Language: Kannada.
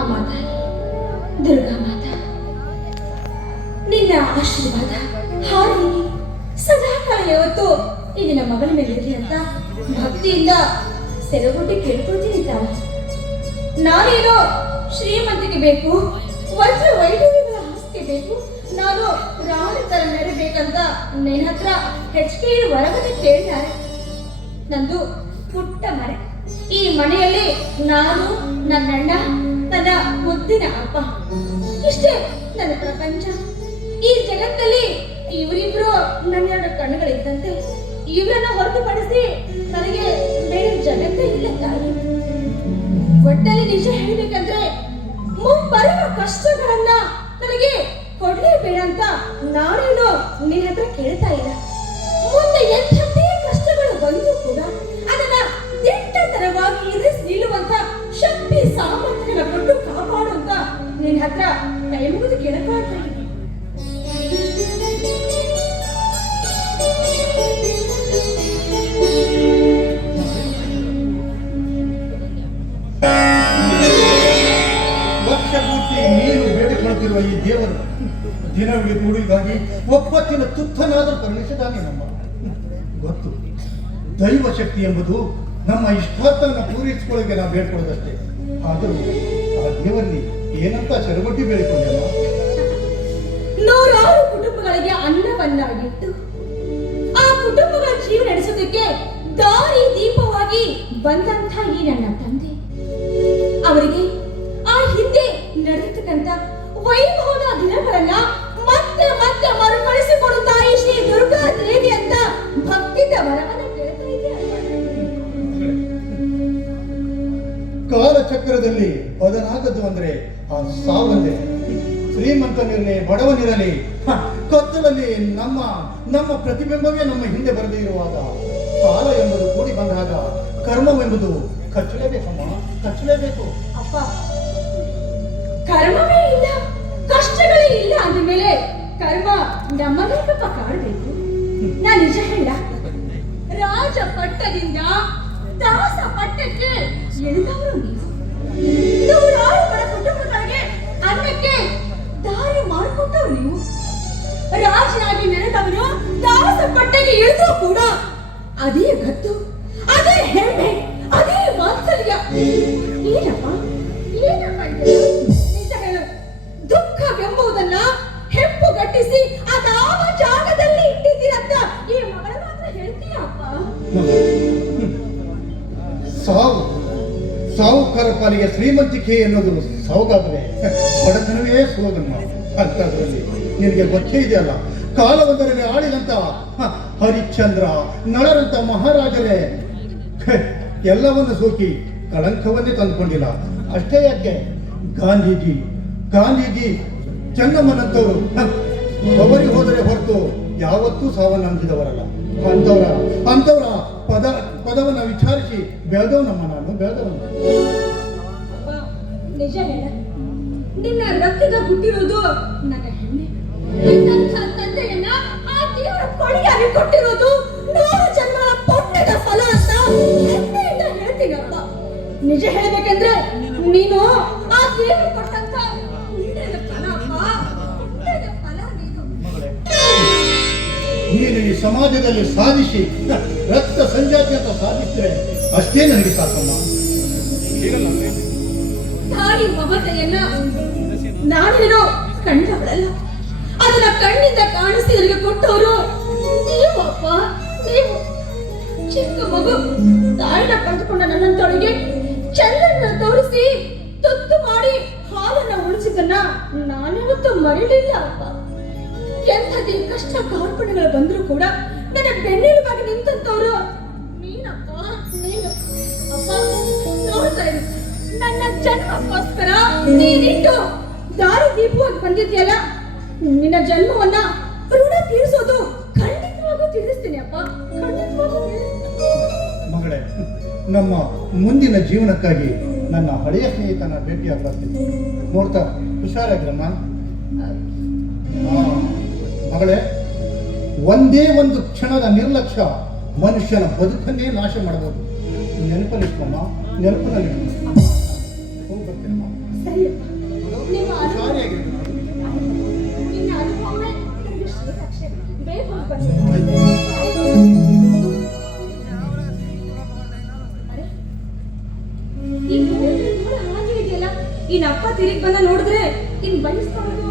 ಅಮಾತ, ದುರ್ಗಾ ಮಾತ, ನಿನ್ನ ಆಶೀರ್ವಾದ ಹಾಗೆ ಸದಾಕಾಲ ಯಾವತ್ತು ಇದು ನಮ್ಮ ಮಗನ ಮೇಲಿರಲಿ ಅಂತ ಭಕ್ತಿಯಿಂದ ಸೆರಗುಟ್ಟಿ ಕೇಳ್ಕೊಳ್ತೀನಿ ತಾವ. ನಾನೇನೋ ಶ್ರೀಮಂತಿಗೆ ಬೇಕು, ವಜ್ರ ವೈಢೂರ್ಯಗಳ ಆಸ್ತಿ ಬೇಕು, ನಾನು ರಾವಣ ತರ ನೆರಬೇಕಂತ ನಿನ್ನ ಹತ್ರ ಹೆಚ್ಚಿಗೆ ವರವನ್ನು ಕೇಳಿದ್ದಾರೆ ನಂದು ಪುಟ್ಟ ಮರೆ. ಈ ಮನೆಯಲ್ಲಿ ನಾನು ನನ್ನ ಅಣ್ಣ ನನ್ನ ಮುದ್ದಿನ ಅಪ್ಪ. ಇಷ್ಟೇ ನನ್ನ ಪ್ರಪಂಚ. ಈ ಜಗತ್ತಲ್ಲಿ ಇವರಿಬ್ರು ನನ್ನೆರಡು ಕಣ್ಣುಗಳಿದ್ದಂತೆ ಇವರನ್ನ ಹೊರತುಪಡಿಸಿ ನನಗೆ ಬೇರೆ ಜಗತ್ತೇ ಇಲ್ಲ ತಾಯಿ. ಒಟ್ಟಲ್ಲಿ ನಿಜ ಹೇಳ್ಬೇಕಂದ್ರೆ ಮುಂಬರುವ ಕಷ್ಟಗಳನ್ನ ನನಗೆ ಕೊಡ್ಲೇಬೇಡ ಅಂತ ನಾನೇನು ನಿನ್ನ ಹತ್ರ ಕೇಳ್ತಾ ಇಲ್ಲ. ಹತ್ರ ಕೈ ಮುಗಿದು ಬೇಡಿಕೊಳ್ಳುತ್ತಿರುವ ಈ ದೇವರು ದಿನವಿಡೀ ಕೂಡಿಗಾಗಿ ಒಪ್ಪತ್ತಿನ ತುತ್ತನಾದರೂ ಕರುಣಿಸಿದಾನೆ ನಮ್ಮ ಗೊತ್ತು. ದೈವ ಶಕ್ತಿ ಎಂಬುದು ನಮ್ಮ ಇಷ್ಟಾರ್ಥವನ್ನು ಪೂರೈಸಿಕೊಳ್ಳೋಕೆ ನಾವು ಬೇಡ್ಕೊಳ್ಳೋದಷ್ಟೇ. ಆದರೂ ಆ ದೇವರಲ್ಲಿ ಏನಂತ ಚರಬಟ್ಟಿ ಬೇಡಿಕೊಂಡೆಲ್ಲ ನೂರಾರು ಕುಟುಂಬಗಳಿಗೆ ಅನ್ನವನ್ನಾಗಿಟ್ಟು ಆ ಕುಟುಂಬಗಳ ಜೀವ ನಡೆಸೋದಕ್ಕೆ ದಾರಿ ದೀಪವಾಗಿ ಬಂದಂತ ಈ ನನ್ನ ತಂದೆ. ಅವರಿಗೆ ಆ ಹಿಂದೆ ನಡೆದಿರ್ತಕ್ಕಂಥ ವೈಭವದ ದಿನಗಳನ್ನ ಮತ್ತೆ ಮತ್ತೆ ಮರುಕಳಿಸಿಕೊಡುತ್ತಾ ಕಾಲಚಕ್ರದಲ್ಲಿ ಬದಲಾಗದು ಅಂದ್ರೆ ಆ ಸಾವಂದೆ ಶ್ರೀಮಂತನಿರಲಿ ಬಡವನಿರಲಿ. ಕತ್ತಲಲ್ಲಿ ನಮ್ಮ ನಮ್ಮ ಪ್ರತಿಬಿಂಬವೇ ನಮ್ಮ ಹಿಂದೆ ಬರದೇ ಇರುವಾಗ. ಕಾಲ ಎಂಬುದು ಕೂಡಿ ಬಂದಾಗ ಕರ್ಮವೆಂಬುದು ಕಚ್ಚಲೇಬೇಕಮ್ಮ, ಕಚ್ಚಲೇಬೇಕು. ಅಪ್ಪ, ಕರ್ಮವೇ ಇಲ್ಲ, ಕಷ್ಟಗಳೇ ಇಲ್ಲ ಅಂದಮೇಲೆ ಕರ್ಮ ನಮ್ಮನ್ನೇಕಪ್ಪ ಅದೇ ಗತ್ತು ಅದೇ ಹೆಮ್ಮೆ ಅದೇ ವಾತ್ಸಲ್ಯ. ಏನಪ್ಪ? ಏನಪ್ಪ? ನಿಜ ಹೇಳು ದುಃಖವೆಂಬುದನ್ನ ಹೆಪ್ಪುಗಟ್ಟಿಸಿ ಅದಾವ ಜಾಗದಲ್ಲಿ ಇಟ್ಟಿದ್ದೀರಂತ ಈ ಮಗಳ ಮಾತ್ರ ಹೇಳ್ತೀಯಪ್ಪ. ಸಾವು ಸಾವುಕಾರ ಪಾಲಿಗೆ ಶ್ರೀಮಂತಿಕೆ ಎನ್ನುವುದು ಸೌಗಾದ್ರೆ ಬಡತನವೇ ಸೋದನ್ನ ಅಂತದ್ರಲ್ಲಿ ನಿನಗೆ ಗೊತ್ತೇ ಇದೆಯಲ್ಲ? ಕಾಲವೊಂದರಲ್ಲಿ ಆಡಿದಂತ ಹ, ಹರಿಶ್ಚಂದ್ರ, ನಳರಂತ ಮಹಾರಾಜರೇ. ಎಲ್ಲವನ್ನು ಸೋಕಿ ಕಳಂಕವನ್ನೇ ತಂದುಕೊಂಡಿಲ್ಲ. ಅಷ್ಟೇ ಯಾಕೆ? ಗಾಂಧೀಜಿ ಗಾಂಧೀಜಿ, ಚೆನ್ನಮ್ಮನಂತವರು ಒಬ್ಬರಿ ಹೋದರೆ ಹೊರತು ಯಾವತ್ತೂ ಸಾವನ್ನಂಬಿದವರಲ್ಲ. ಅಂತವರ ಅಂತವರ ಪದ, ಪದವನ್ನು ವಿಚಾರಿಸಿ ಬೆಳೆದವನಮ್ಮ ನಾನು ಬೆಳೆದವನು ನಿಜ ಹೇಳ. ನಿನ್ನ ರಕ್ತದ ಹುಟ್ಟಿರೋದು ನನ್ನ ಹೆಮ್ಮೆ ದೇವರ ಕೊಟ್ಟಿರೋದು ನೂರು ಜನ್ಮಗಳ ಪುಣ್ಯದ ಫಲ ಅಂತ ಹೆಮ್ಮೆಯಿಂದ ಹೇಳ್ತೀನಪ್ಪ. ನಿಜ ಹೇಳ್ಬೇಕಂದ್ರೆ ನೀನು ಆ ದೇವರು ಕೊಟ್ಟಂತ ಪುಣ್ಯದ ಫಲ ಅಪ್ಪ ಪುಣ್ಯದ ಫಲ ನೀನು. ನೀನು ಈ ಸಮಾಜದಲ್ಲಿ ಸಾಧಿಸಿ ರಕ್ತ ಸಂಜಾತಿ ಅಂತ ಸಾಧಿಸಿದ್ರೆ ಅಷ್ಟೇ ನನಗೆ ಸಾಕಮ್ಮ. ತಾಯಿ ಮಮತೆಯನ್ನ ನಾನೇನೋ ಕಂಡವಳಲ್ಲ ಅದನ್ನ ಕಣ್ಣಿಂದ ಕಾಣಿಸಿ ಅವರಿಗೆ ಕೊಟ್ಟವರು ಚಿಕ್ಕ ಮಗು ತಾಯಿನ ನನ್ನ ನನ್ನಂತೊಳಗೆ ಚಂದ್ರನ ತೋರಿಸಿ ತುತ್ತು ಮಾಡಿ ಹಾಲನ್ನ ಉಳಿಸಿದ್ದನ್ನ ನಾನ್ಯಾವತ್ತೂ ಮರಳಿಲ್ಲ ಅಪ್ಪ. ಎಂಥದೇ ಕಷ್ಟ ಕಾರ್ಪಣ್ಯಗಳು ಬಂದರೂ ಕೂಡ ನನ್ನ ಬೆನ್ನೆಲುಬಾಗಿ ನಿಂತಂತವ್ರು, ನೀನಪ್ಪ, ನೀನು, ಅಪ್ಪ, ನೋಡ್ತಾ ನನ್ನ ಜನ್ಮಕ್ಕೋಸ್ಕರ ನೀನಿಟ್ಟು ದಾರಿ ದೀಪವಾಗಿ ಬಂದಿದ್ಯಲ್ಲ, ನಿನ್ನ ಜನ್ಮವನ್ನ ನಮ್ಮ ಮುಂದಿನ ಜೀವನಕ್ಕಾಗಿ ನನ್ನ ಹಳೆಯ ಸ್ನೇಹಿತನ ಭೇಟಿಯಾಗ ಬರ್ತೀನಿ. ನೋಡ್ತಾ ಹುಷಾರಾಗಿರಮ್ಮ ಮಗಳೇ, ಒಂದೇ ಒಂದು ಕ್ಷಣದ ನಿರ್ಲಕ್ಷ್ಯ ಮನುಷ್ಯನ ಬದುಕನ್ನೇ ನಾಶ ಮಾಡಬಹುದು ನೆನಪಲ್ಲಿಟ್ಕೊಮ್ಮ ನೆನಪಿನಲ್ಲಿ ಹೋಗಿ ಇನ್ ಅಪ್ಪ ತಿರುಗಿ ಬಂದ ನೋಡಿದ್ರೆ ಇನ್ ಬಯಸ್ಕೊಳ್ಳೋದು